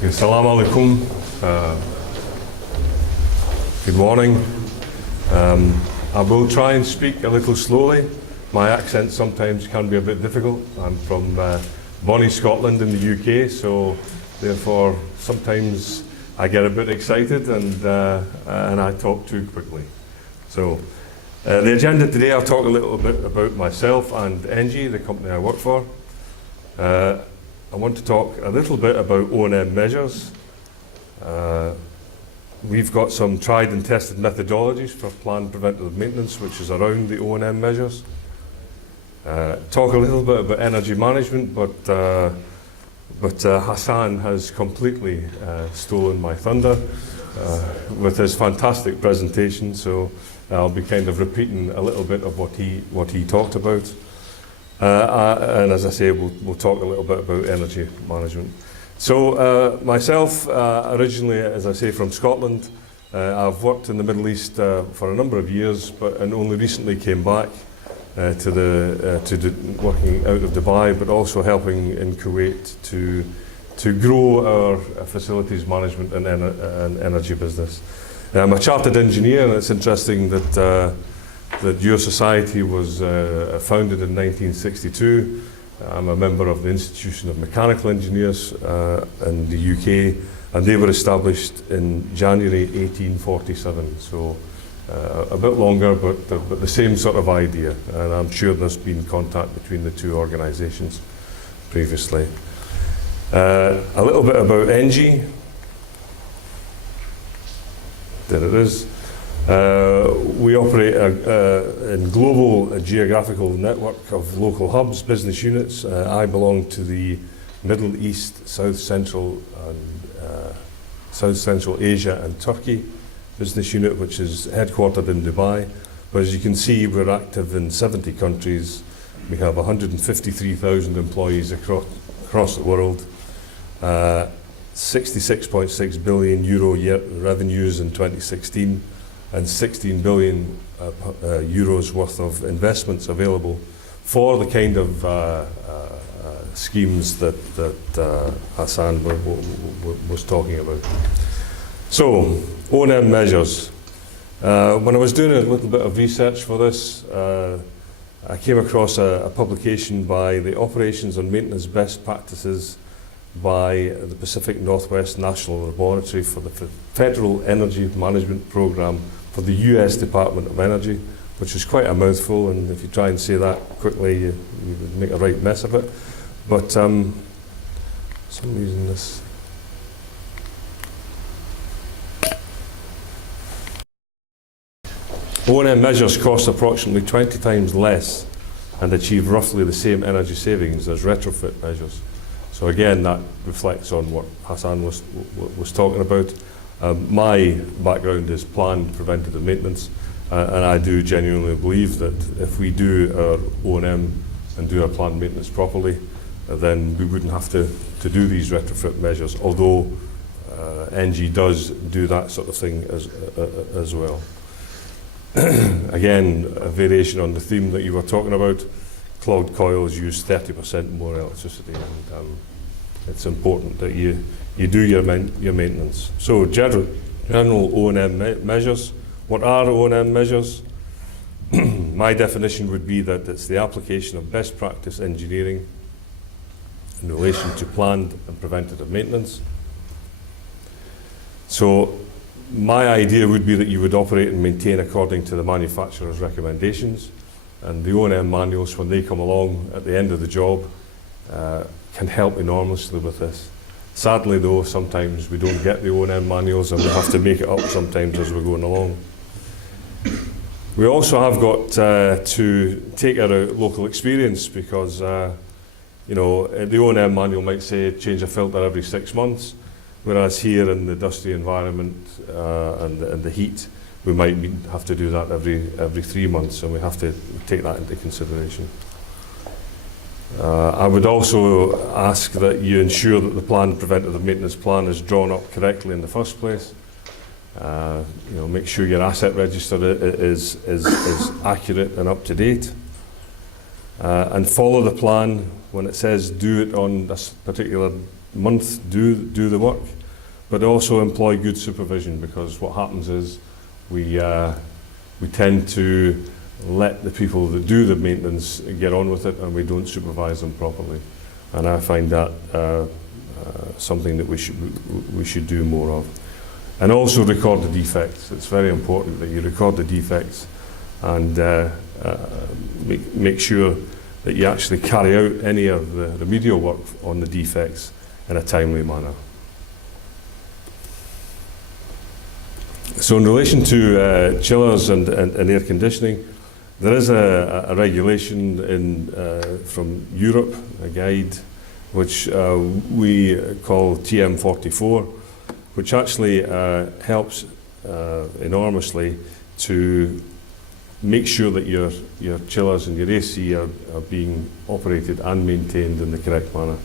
Okay, Assalamu alaikum. Good morning. I will try and speak a little slowly. My accent sometimes can be a bit difficult. I'm from Bonnie, Scotland in the UK, so therefore sometimes I get a bit excited and I talk too quickly. So the agenda today, I'll talk a little bit about myself and Engie, the company I work for. I want to talk a little bit about O&M measures. We've got some tried and tested methodologies for planned preventative maintenance, which is around the O&M measures. Talk a little bit about energy management, but Hassan has completely stolen my thunder with his fantastic presentation, so I'll be kind of repeating a little bit of what he talked about. And as I say, we'll talk a little bit about energy management. So myself, originally, as I say, from Scotland, I've worked in the Middle East for a number of years, and only recently came back to working out of Dubai, but also helping in Kuwait to grow our facilities management and energy business. I'm a chartered engineer, and it's interesting that your society was founded in 1962. I'm a member of the Institution of Mechanical Engineers in the UK, and they were established in January 1847. So a bit longer, but the same sort of idea. And I'm sure there's been contact between the two organisations previously. A little bit about Engie. There it is. We operate in global geographical network of local hubs, business units. I belong to the Middle East, South Central Asia and Turkey business unit, which is headquartered in Dubai. But as you can see, we're active in 70 countries. We have 153,000 employees across the world. 66.6 billion euro revenues in 2016. And 16 billion euros worth of investments available for the kind of schemes that Hassan was talking about. So, O&M measures. When I was doing a little bit of research for this, I came across a publication by the Operations and Maintenance Best Practices by the Pacific Northwest National Laboratory for the Federal Energy Management Program for the US Department of Energy, which is quite a mouthful, and if you try and say that quickly, you would make a right mess of it. But for some reason this... O&M measures cost approximately 20 times less and achieve roughly the same energy savings as retrofit measures. So again, that reflects on what Hassan was talking about. My background is planned preventative maintenance, and I do genuinely believe that if we do our O&M and do our planned maintenance properly, then we wouldn't have to do these retrofit measures, although Engie does do that sort of thing as well. Again, a variation on the theme that you were talking about, clogged coils use 30% more electricity, and it's important that you do your maintenance. So general O&M measures. What are O&M measures? My definition would be that it's the application of best practice engineering in relation to planned and preventative maintenance. So my idea would be that you would operate and maintain according to the manufacturer's recommendations, and the O&M manuals, when they come along at the end of the job, can help enormously with this. Sadly though, sometimes we don't get the O&M manuals and we have to make it up sometimes as we're going along. We also have got to take our local experience, because you know, the O&M manual might say change a filter every 6 months, whereas here in the dusty environment and the heat, we might have to do that every 3 months, and we have to take that into consideration. I would also ask that you ensure that the planned preventative maintenance plan is drawn up correctly in the first place. You know, make sure your asset register is accurate and up to date. And follow the plan when it says do it on this particular month do the work, but also employ good supervision, because what happens is we tend to let the people that do the maintenance get on with it, and we don't supervise them properly. And I find that something that we should do more of. And also record the defects. It's very important that you record the defects and make sure that you actually carry out any of the remedial work on the defects in a timely manner. So in relation to chillers and air conditioning, there is a regulation from Europe, a guide, which we call TM44, which actually helps enormously to make sure that your chillers and your AC are being operated and maintained in the correct manner.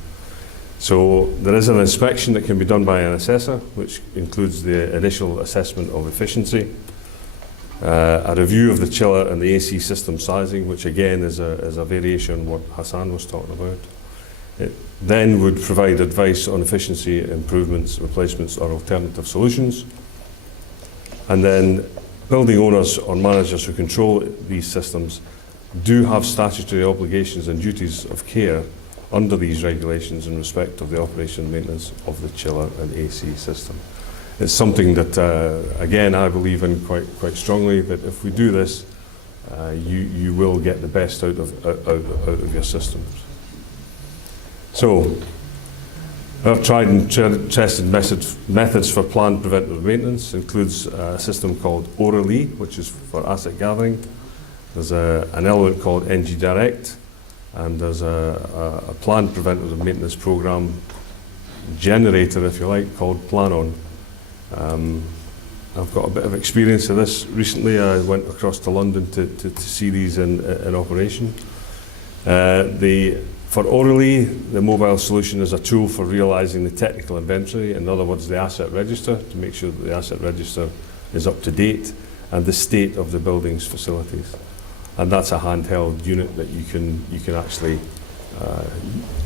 So there is an inspection that can be done by an assessor, which includes the initial assessment of efficiency, a review of the chiller and the AC system sizing, which again is a variation on what Hassan was talking about. It then would provide advice on efficiency improvements, replacements or alternative solutions. And then building owners or managers who control these systems do have statutory obligations and duties of care under these regulations in respect of the operation and maintenance of the chiller and AC system. It's something that, again, I believe in quite strongly, that if we do this, you will get the best out of your systems. So, our tried and tested methods for planned preventative maintenance includes a system called ORALE, which is for asset gathering. There's an element called NG Direct, and there's a planned preventative maintenance program generator, if you like, called Plan-On. I've got a bit of experience of this recently. I went across to London to see these in operation. For ORALE, the mobile solution is a tool for realising the technical inventory, in other words, the asset register, to make sure that the asset register is up to date, and the state of the building's facilities. And that's a handheld unit that you can actually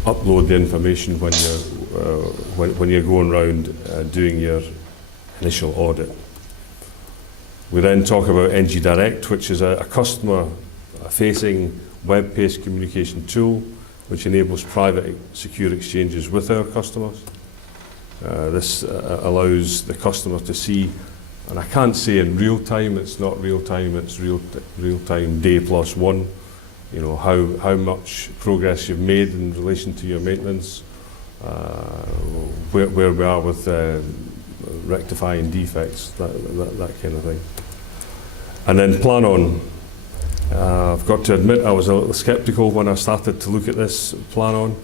upload the information when you're going around doing your initial audit. We then talk about NG Direct, which is a customer-facing web-based communication tool which enables private secure exchanges with our customers. This allows the customer to see, and I can't say in real time, it's not real time, it's real time day plus one, you know, how much progress you've made in relation to your maintenance, where we are with rectifying defects, that kind of thing. And then Plan-On. I've got to admit I was a little sceptical when I started to look at this Plan-On,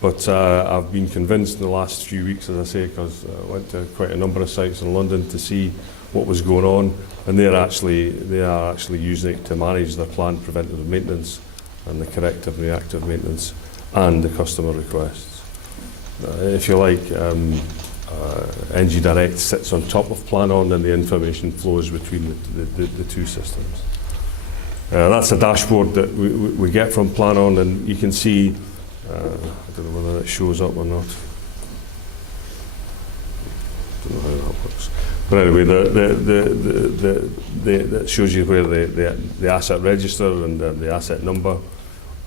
but I've been convinced in the last few weeks, as I say, because I went to quite a number of sites in London to see what was going on, and they are actually using it to manage their planned preventative maintenance and the corrective and reactive maintenance and the customer requests. If you like, NG Direct sits on top of Plan-On, and the information flows between the two systems. That's a dashboard that we get from Plan-On, and you can see, I don't know whether it shows up or not. I don't know how that works. But anyway, that shows you where the asset register and the asset number,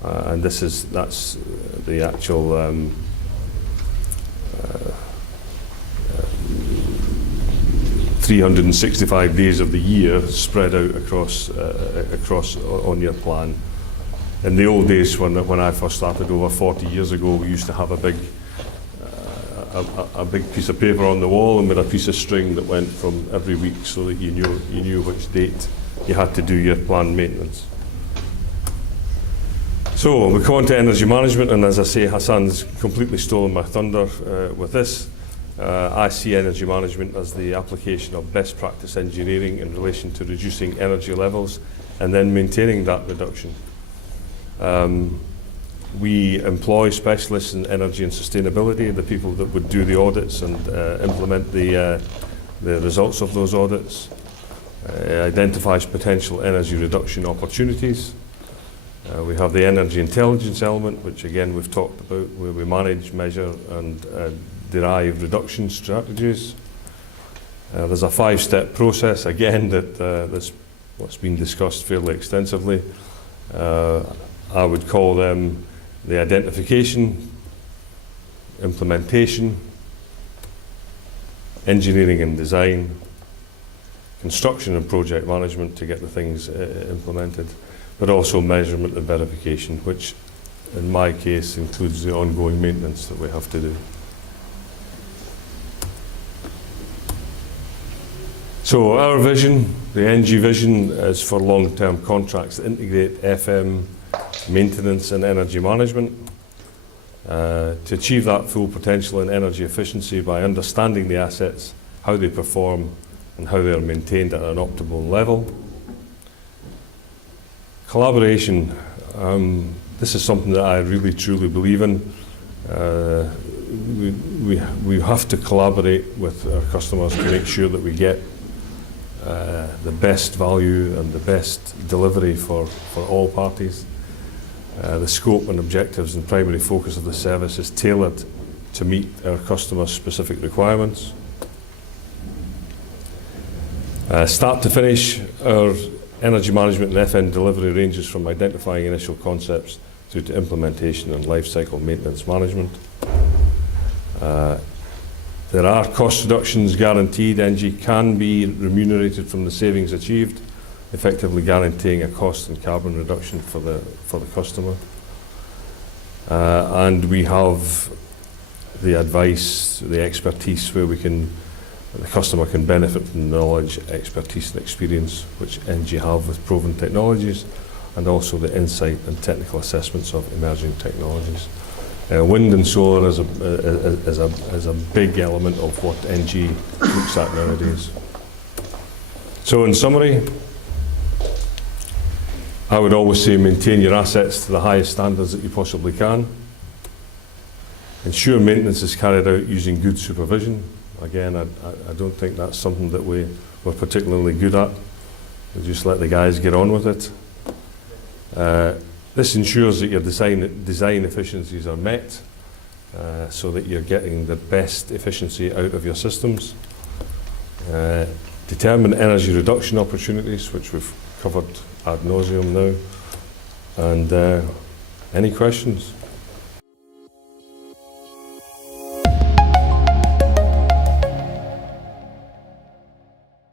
and that's the actual 365 days of the year spread out across on your plan. In the old days, when I first started over 40 years ago, we used to have a big piece of paper on the wall, and with a piece of string that went from every week, so that you knew which date you had to do your planned maintenance. So we come on to energy management, and as I say, Hassan's completely stolen my thunder with this. I see energy management as the application of best practice engineering in relation to reducing energy levels and then maintaining that reduction. We employ specialists in energy and sustainability, the people that would do the audits and implement the results of those audits. Identifies potential energy reduction opportunities. We have the energy intelligence element, which again we've talked about, where we manage, measure and derive reduction strategies. There's a 5-step process, again, that's what's been discussed fairly extensively. I would call them the identification, implementation, engineering and design, construction and project management to get the things implemented, but also measurement and verification, which in my case includes the ongoing maintenance that we have to do. So our vision, the NG vision, is for long-term contracts that integrate FM, maintenance and energy management to achieve that full potential in energy efficiency by understanding the assets, how they perform and how they are maintained at an optimal level. Collaboration, this is something that I really truly believe in. We have to collaborate with our customers to make sure that we get the best value and the best delivery for all parties. The scope and objectives and primary focus of the service is tailored to meet our customers' specific requirements. Start to finish, our energy management and FM delivery ranges from identifying initial concepts through to implementation and life cycle maintenance management. There are cost reductions guaranteed. NG can be remunerated from the savings achieved, effectively guaranteeing a cost and carbon reduction for the customer. And we have the advice, the expertise where the customer can benefit from the knowledge, expertise and experience which NG have with proven technologies, and also the insight and technical assessments of emerging technologies. Wind and solar is a big element of what NG looks at nowadays. So in summary, I would always say maintain your assets to the highest standards that you possibly can. Ensure maintenance is carried out using good supervision. Again, I don't think that's something that we're particularly good at. We just let the guys get on with it. This ensures that your design efficiencies are met so that you're getting the best efficiency out of your systems. Determine energy reduction opportunities, which we've covered ad nauseum now. And any questions?